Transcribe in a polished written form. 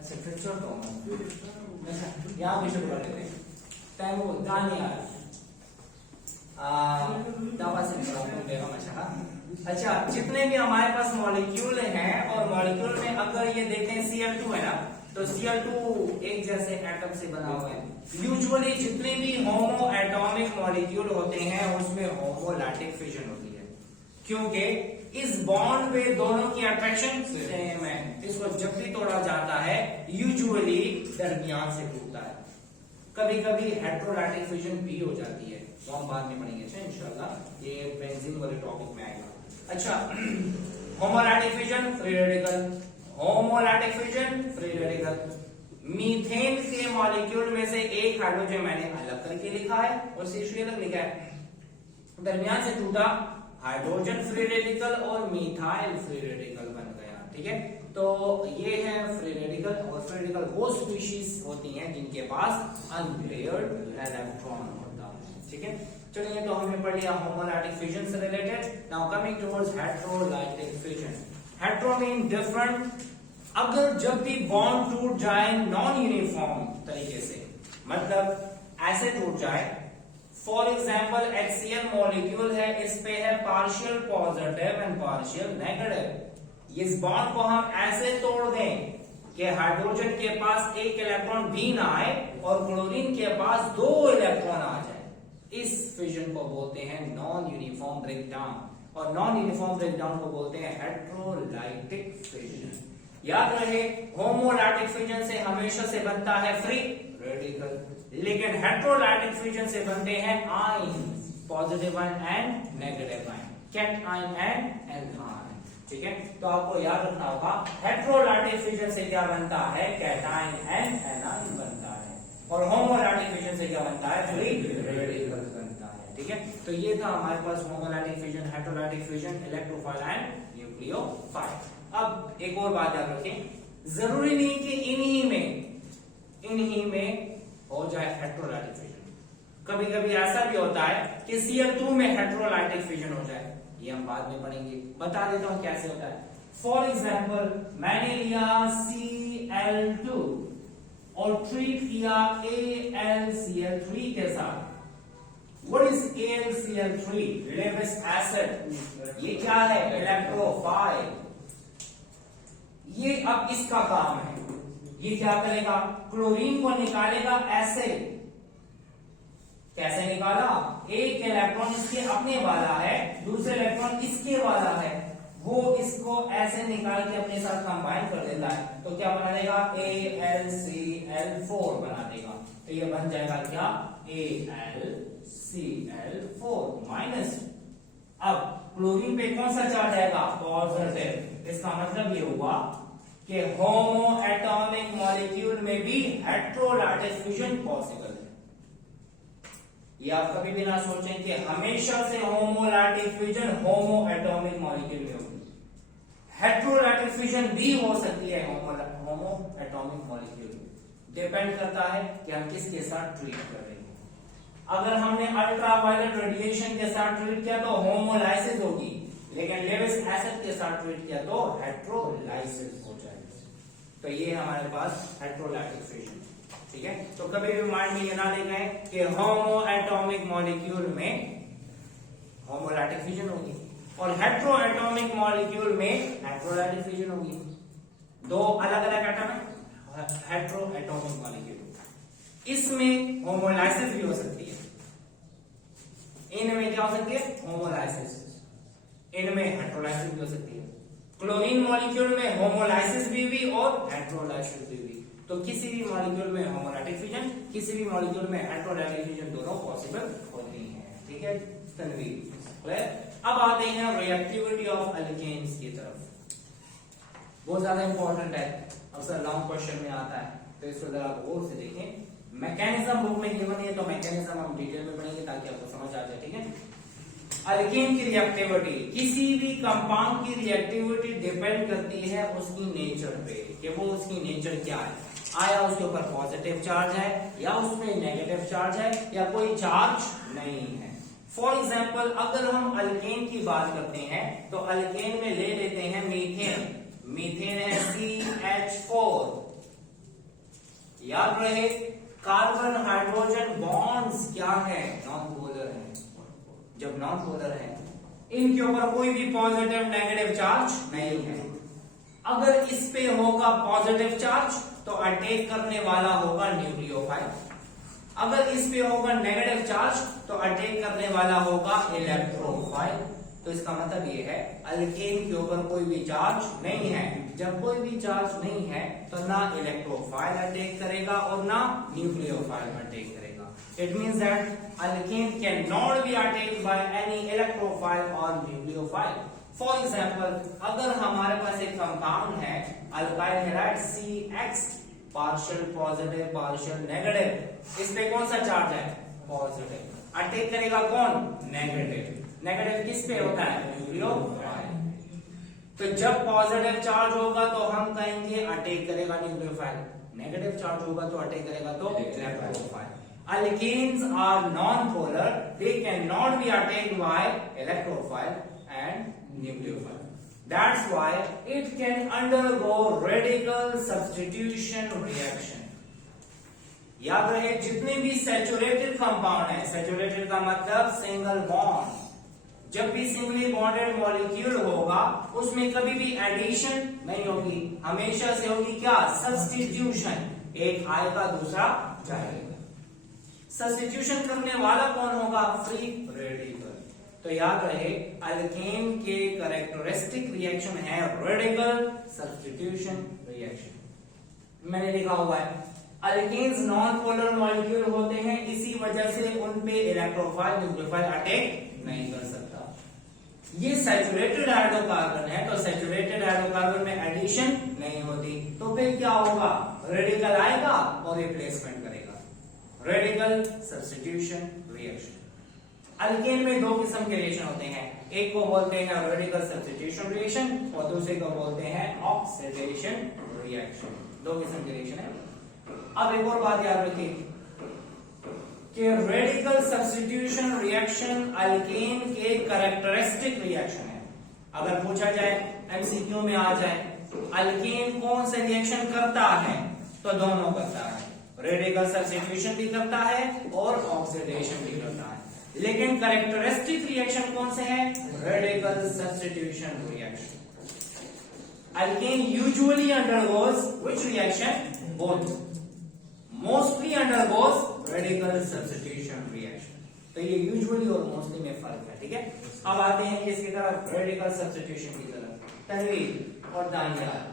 अच्छा फ्रिक्चर कॉमन, अच्छा यहाँ पे शुरू कर लेते हैं। टाइम वो जा नहीं आ रहा अच्छा, जितने भी हमारे पास मॉलिक्यूल हैं और मॉलिक्यूल में अगर ये देखें Cl2 है ना, तो Cl2 एक जैसे एटम से बना हुआ है। यूजुअली जितने भी होमो एटॉमिक मॉलिक्यूल होते हैं उसमें होमोलैटिक फिजन होती है, क्योंकि इस बॉन्ड में दोनों की अट्रैक्शन सेम है। इसको जब भी तोड़ा जाता है यूजुअली दरमियान से टूटता है। कभी कभी हेट्रोलैटिक फिजन भी हो जाती है, वो हम बाद में पढ़ेंगे। अच्छा इंशाल्लाह ये बेंजीन वाले टॉपिक में आएगा। अच्छा homolytic fission free radical, homolytic fission free radical. Methane के मॉलिक्यूल में से एक हाइड्रोजन मैंने अलग करके लिखा है और C3 अलग लिखा है, दरमियान से टूटा, हाइड्रोजन फ्री रेडिकल और मिथाइल फ्री रेडिकल बन गया। ठीक है, तो ये है फ्री रेडिकल। और फ्री रेडिकल वो स्पीशीज होती हैं जिनके पास अनपेयर्ड इलेक्ट्रॉन होता है। ठीक है, चलिए तो हमने पढ़ लिया होमोलैटिक फिजन से related. Now coming towards heterolytic fission. Hetero mean different. अगर जब भी बॉन्ड टूट जाए नॉन यूनिफॉर्म तरीके से, मतलब ऐसे टूट जाए, फॉर एग्जाम्पल HCl मॉलिक्यूल है, इस पे है partial positive and partial negative. इस बॉन्ड को हम ऐसे तोड़ दें कि हाइड्रोजन के पास एक इलेक्ट्रॉन भी ना आए और क्लोरीन के पास 2 इलेक्ट्रॉन आ जाए, इस फिजन को बोलते हैं नॉन यूनिफॉर्म ब्रेकडाउन, और नॉन यूनिफॉर्म ब्रेकडाउन को बोलते हैं हेट्रोलाइटिक फिजन। याद रहे, होमोलैटिक फिजन से हमेशा से बनता है फ्री रेडिकल, लेकिन हेट्रोलाइटिक फिजन से बनते हैं ion, positive ion and negative ion, cation and alkyne. ठीक है, तो आपको याद रखना होगा हेट्रोलाइटिक फिजन से क्या बनता है, कैटायन एंड एनायन बनता है, और होमोलैटिक फिजन से क्या बनता है, फ्री रेडिकल बनता है। ठीक है, तो ये था हमारे पास homolytic fission, heterolytic fission, electrophile and nucleophile. अब एक और बात याद रखें, जरूरी नहीं कि इन्हीं में हो जाए हेट्रोलाइटिक फिजन। कभी कभी ऐसा भी होता है कि Cl2 में हेट्रोलाइटिक फिजन हो जाए, ये हम बाद में पढ़ेंगे। बता देता हूं कैसे होता है। फॉर एग्जाम्पल मैंने लिया Cl2 और ट्रीट किया AlCl3 के साथ। What is AlCl3? Lewis acid. ये क्या है, इलेक्ट्रोफाइल। ये अब इसका काम है, ये क्या करेगा, क्लोरीन को निकालेगा ऐसे। कैसे निकाला, एक इलेक्ट्रॉन इसके अपने वाला है, दूसरे इलेक्ट्रॉन इसके वाला है, वो इसको ऐसे निकाल के अपने साथ कंबाइन कर देता है, तो क्या बना देगा, AlCl4 बना देगा। तो ये बन जाएगा क्या, AlCl4 माइनस। अब क्लोरीन पे कौन सा चार्ज आएगा, पॉजिटिव। इसका मतलब ये हुआ कि होमो एटॉमिक मॉलिक्यूल में भी हेट्रोलाइटिक फिजन पॉसिबल है। ये आप कभी भी ना सोचें कि हमेशा से होमोलैटिक फिजन होमो एटॉमिक मॉलिक्यूल में होगी। हेट्रोलैटिक फिजन भी हो सकती है होमो एटॉमिक मॉलिक्यूल में, डिपेंड करता है कि हम किसके साथ ट्रीट कर रहे हैं। अगर हमने अल्ट्रावायलेट रेडिएशन के साथ ट्रीट किया तो होमोलाइसिस होगी, लेकिन लेविस एसिड के साथ ट्रीट किया तो हेट्रोलाइसिस हो जाएगी। तो ये हमारे पास हेट्रोलाइटिक फिजन। ठीक है, तो कभी भी माइंड में ये ना ले गए कि होमो एटॉमिक मॉलिक्यूल में होमोलैटिक फिजन होगी और हेट्रो एटॉमिक मॉलिक्यूल में हेट्रोलाइटिक फिजन होगी। दो अलग अलग एटम है, हेट्रो एटॉमिक मॉलिक्यूल। इसमें होमोलाइसिस भी हो सकती है, इनमें क्या हो सकती है, होमोलाइसिस, इनमें हेट्रोलाइसिस भी हो सकती है। क्लोरीन मॉलिक्यूल में होमोलाइसिस भी हुई और हेट्रोलाइसिस भी हुई। तो किसी भी मॉलिक्यूल में होमोलैटिक फिजन, किसी भी मॉलिक्यूल में हेट्रोलाइटिक फिजन, दोनों पॉसिबल होती हैं। ठीक है तनवीर, क्लियर। अब आते हैं रिएक्टिविटी ऑफ एल्केन्स की तरफ। बहुत ज्यादा इंपॉर्टेंट है, अक्सर लॉन्ग क्वेश्चन में आता है, तो इसको जरा गौर से देखें। मैकेनिज्म बुक में गिवन है, तो मैकेनिज्म हम डिटेल में पढ़ेंगे ताकि आपको समझ आ जाए। ठीक है, अल्केन की रिएक्टिविटी, किसी भी कंपाउंड की रिएक्टिविटी डिपेंड करती है उसकी नेचर पे, कि वो उसकी नेचर क्या है। आया उसके ऊपर पॉजिटिव चार्ज है या उसमें नेगेटिव चार्ज है या कोई चार्ज नहीं है। फॉर एग्जाम्पल अगर हम अल्केन की बात करते हैं तो अल्केन में ले लेते हैं मीथेन। मीथेन है CH4, याद रहे कार्बन हाइड्रोजन बॉन्ड्स क्या है, नॉन पोलर है। जब नॉन पोलर है इनके ऊपर कोई भी पॉजिटिव नेगेटिव चार्ज नहीं है। अगर इस पे होगा पॉजिटिव चार्ज तो अटैक करने वाला होगा न्यूक्लियोफाइल, अगर इस पे होगा नेगेटिव चार्ज तो अटैक करने वाला होगा इलेक्ट्रोफाइल। तो इसका मतलब ये है अल्केन के ऊपर कोई भी चार्ज नहीं है। जब कोई भी चार्ज नहीं है तो ना इलेक्ट्रोफाइल अटैक करेगा और ना न्यूक्लियोफाइल अटैक करेगा। It means that alkane can not be attacked by any electrophile और न्यूक्लियोफाइल। फॉर एग्जाम्पल अगर हमारे पास एक कंपाउंड है alkyl halide CX, partial positive partial negative, इस पे कौन सा चार्ज है, पॉजिटिव, अटैक करेगा कौन, नेगेटिव। नेगेटिव किस पे होता है, न्यूक्लियोफाइल। तो जब पॉजिटिव चार्ज होगा तो हम कहेंगे अटैक करेगा न्यूक्लियोफाइल, नेगेटिव चार्ज होगा तो अटैक करेगा तो electrophile. Alkenes are non-polar, they cannot be attacked by electrophile and nucleophile. That's why it can undergo radical substitution reaction. याद रहे जितने भी सैचुरेटेड कंपाउंड है, सैचुरेटेड का मतलब सिंगल बॉन्ड, जब भी सिंगली बॉन्डेड मॉलिक्यूल होगा उसमें कभी भी एडिशन नहीं होगी, हमेशा से होगी क्या, सब्स्टिट्यूशन। एक आएगा दूसरा जाएगा। सब्स्टिट्यूशन करने वाला कौन होगा, फ्री रेडिकल। तो याद रहे अल्केन के कैरेक्टरिस्टिक रिएक्शन है रेडिकल सब्स्टिट्यूशन रिएक्शन। मैंने लिखा हुआ है अल्केन्स नॉन पोलर मॉलिक्यूल होते हैं, इसी वजह से उन पे इलेक्ट्रोफाइल न्यूक्लियोफाइल अटैक नहीं कर सकता। ये सैचुरेटेड हाइड्रोकार्बन है तो सैचुरेटेड हाइड्रोकार्बन में एडिशन नहीं होती, तो फिर क्या होगा, रेडिकल आएगा और रिप्लेसमेंट करेगा, रेडिकल सब्स्टिट्यूशन रिएक्शन। अल्केन में दो किस्म के रिएक्शन होते हैं, एक को बोलते हैं रेडिकल सब्स्टिट्यूशन रिएक्शन और दूसरे को बोलते हैं ऑक्सीडेशन रिएक्शन। दो किस्म के रिएक्शन है। अब एक और बात याद रखिए कि रेडिकल सब्स्टिट्यूशन रिएक्शन अल्केन के कैरेक्टरिस्टिक रिएक्शन है। अगर पूछा जाए एमसीक्यू में आ जाए अल्केन कौन से रिएक्शन करता है, तो दोनों करता है, रेडिकल सब्स्टिट्यूशन भी करता है और ऑक्सीडेशन भी करता है। लेकिन कैरेक्टरिस्टिक रिएक्शन कौन से है, radical substitution reaction. Alkane usually undergoes which reaction, both, mostly undergoes radical substitution reaction. तो ये यूजुअली और मोस्टली में फर्क है, ठीक है। अब आते हैं इसकी तरफ रेडिकल सब्स्टिट्यूशन की तरफ, तनवीर और दानियाल।